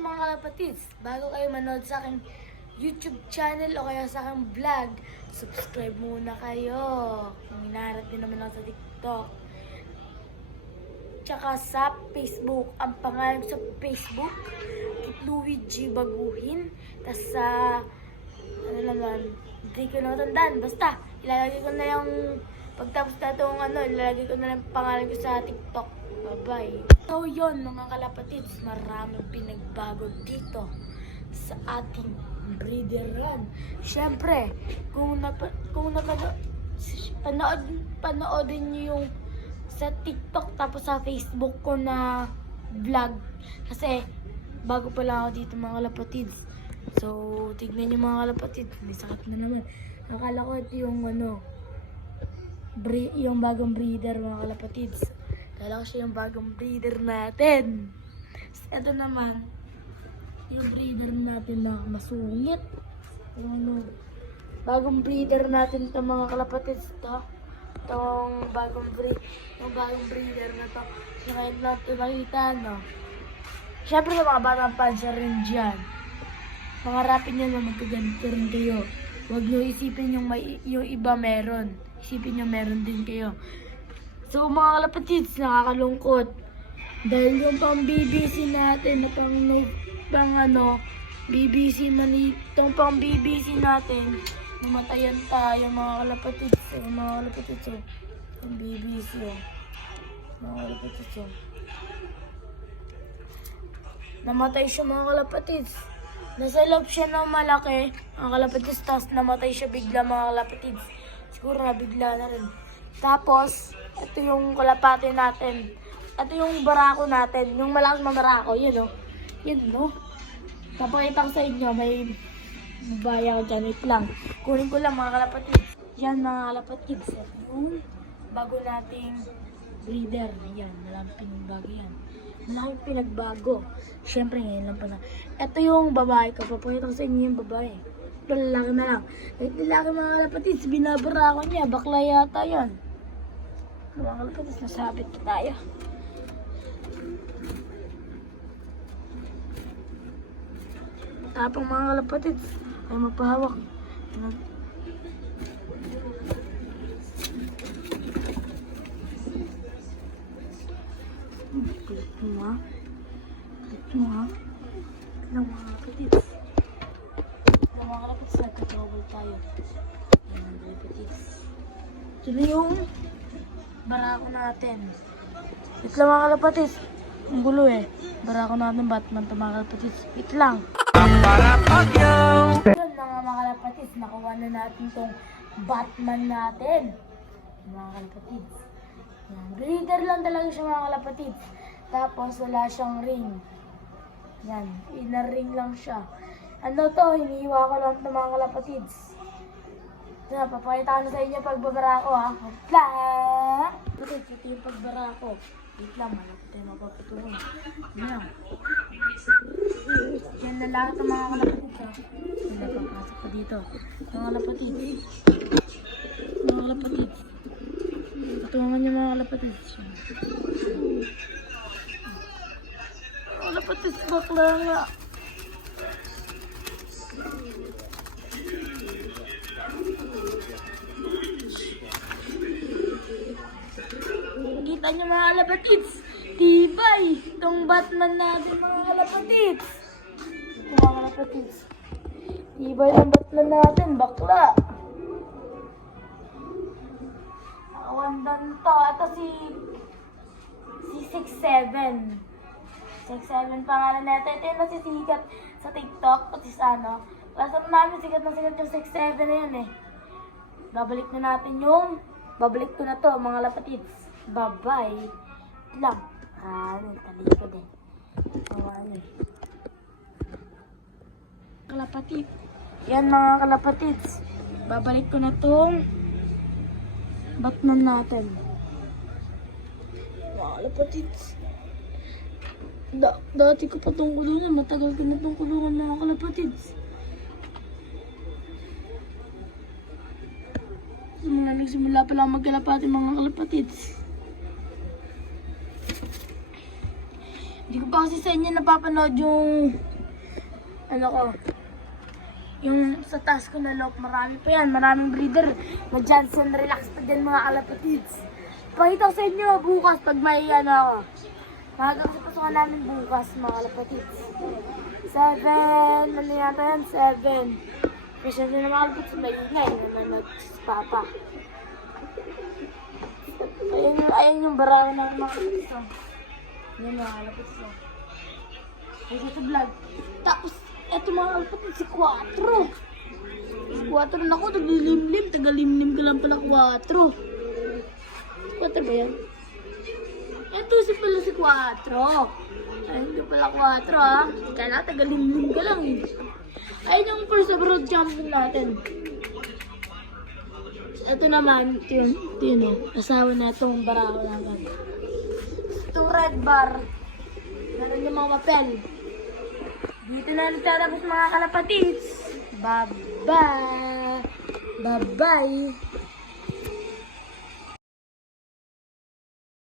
mga kalapatids, bago kayo manood sa aking YouTube channel o kaya sa aking vlog, subscribe muna kayo. Kung hinahanap din naman ako sa TikTok. Tsaka sa Facebook, ang pangalan sa Facebook, Luigi Baguhin. Tapos sa, ano naman, hindi ko na matandaan. Basta, ilalagay ko na yung, pagtapos na itong ilalagay ko na lang pangalan ko sa TikTok. Bye-bye. So yun mga kalapatids, maraming pinagbago dito sa ating breeder run. Siyempre, panoodin nyo yung sa TikTok tapos sa Facebook ko na vlog. Kasi bago pa lang ako dito mga kalapatids. So, tignan nyo mga kalapatids. May sakit na naman. Akala ko ito yung yung bagong breeder mga kalapatids. Akala ko siya yung bagong breeder natin. Ito naman, yung breeder natin na masungit. Bagong breeder natin ito mga kalapatids to. Itong bagong breeder na to. So, kahit lang ito nakita, no? Siyempre sa mga batang pansa rin dyan. Pangarapin nyo na magkaganito rin kayo. Huwag nyo isipin yung iba meron. Isipin nyo meron din kayo. So mga kalapatids, nakakalungkot. Dahil yung pang BBC natin, na BBC itong pang BBC natin, namatayan tayo mga kalapatids. Mga kalapatids, yung BBC, mga kalapatids, namatay siya mga kalapatids. Nasa loob siya ng malaki, mga kalapatids, tapos namatay siya bigla mga kalapatids. Siguro nabigla na rin. Tapos, ito yung kalapati natin. Ito yung barako natin. Yung malakas na barako. Yun, Yun, Papakita ko sa inyo. May mabaya ko dyan. Wait lang. Kunin ko lang mga kalapatids. Yan mga kalapatids. Ito yung bago nating breeder. Yan. Maraming pinagbago yan. Maraming pinagbago. Siyempre ngayon lang pala. Ito yung babae ko. Papakita ko sa inyo yung babae. Ito lalaki na lang. Kahit lalaki mga kalapatids. Binabarako niya. Bakla yata yan. Mga kalapatids, nasabit na tayo. Tapang mga kalapatids, ay magpahawak. Kulit mo ha. Ilang mga kalapatids. Mga kalapatids, nagka-trouble tayo. Mga kalapatids. Ito na yung barako natin. Wait lang mga kalapatids. Ang gulo Barako natin, Batman ito mga kalapatids. Wait lang. Yun mga kalapatids, nakuha na natin itong Batman natin. Mga kalapatids. Breeder lang talaga siya mga kalapatids. Tapos wala siyang ring. Yan, inner ring lang siya. Hinihiwa ko lang ito mga kalapatids. Papakita ko na sa inyo pagbabara ko Hopla! Ito yung pagbara ko. Wait lang, malapit tayo mapapatungan. Yan na lahat ng mga kalapatids Wala, papasok pa dito. Mga kalapatids. Patungan niyo mga kalapatids. Mga kalapatids, bakla nga. Kita niyo mga kalapatids, tibay itong Batman natin mga kalapatids. Mga kalapatids, tibay ang Batman natin, bakla. Nakawandan to. Ito si 6'7". 6'7" pangalan natin. Ito yung nasisikat sa TikTok, pati sa Kasi namin sikat na sikat yung 6'7" na yun Babalik ko na to mga kalapatids. Bye-bye. Lang. Talikod Kalapatid. Yan mga kalapatids. Babalik ko na tong Batman natin. Mga kalapatids. Dati ko pa itong kulungan. Matagal ko na itong kulungan mga kalapatids. Nagsimula pa lang magkalapati mga kalapatids. Hindi ko pa kasi sa inyo napapanood yung ano ko, yung sa taas ko na lock, marami pa yan, maraming breeder. Ma-Johnson relax pa din mga kalapatids. Pakita ko sa inyo bukas pag may ano ako. Maga kasi pasukan namin bukas mga kalapatids. 7, ano yata yan? 7. Kasi na mga kalapatids, may ingay, nanonood si Papa. Ayun yung barawan ng mga kalapatids. Yan mga kalapatids. Ayun sa vlog. Tapos, eto mga kalapatids, si 4. Si 4 na ako, taglilimlim. Tagalimlim ka lang pala 4. 4 ba yan? Ito si pala si 4. Ay, hindi pala 4 ha. Kaya tagalimlim ka lang eh. Ayun yung first abroad champion natin. Ito naman, ito yun oh. Asawa na itong barako natin. Itong red bar. Meron yung mga papel. Dito na nagtatapos mga kalapatids. Bye-bye. Bye-bye.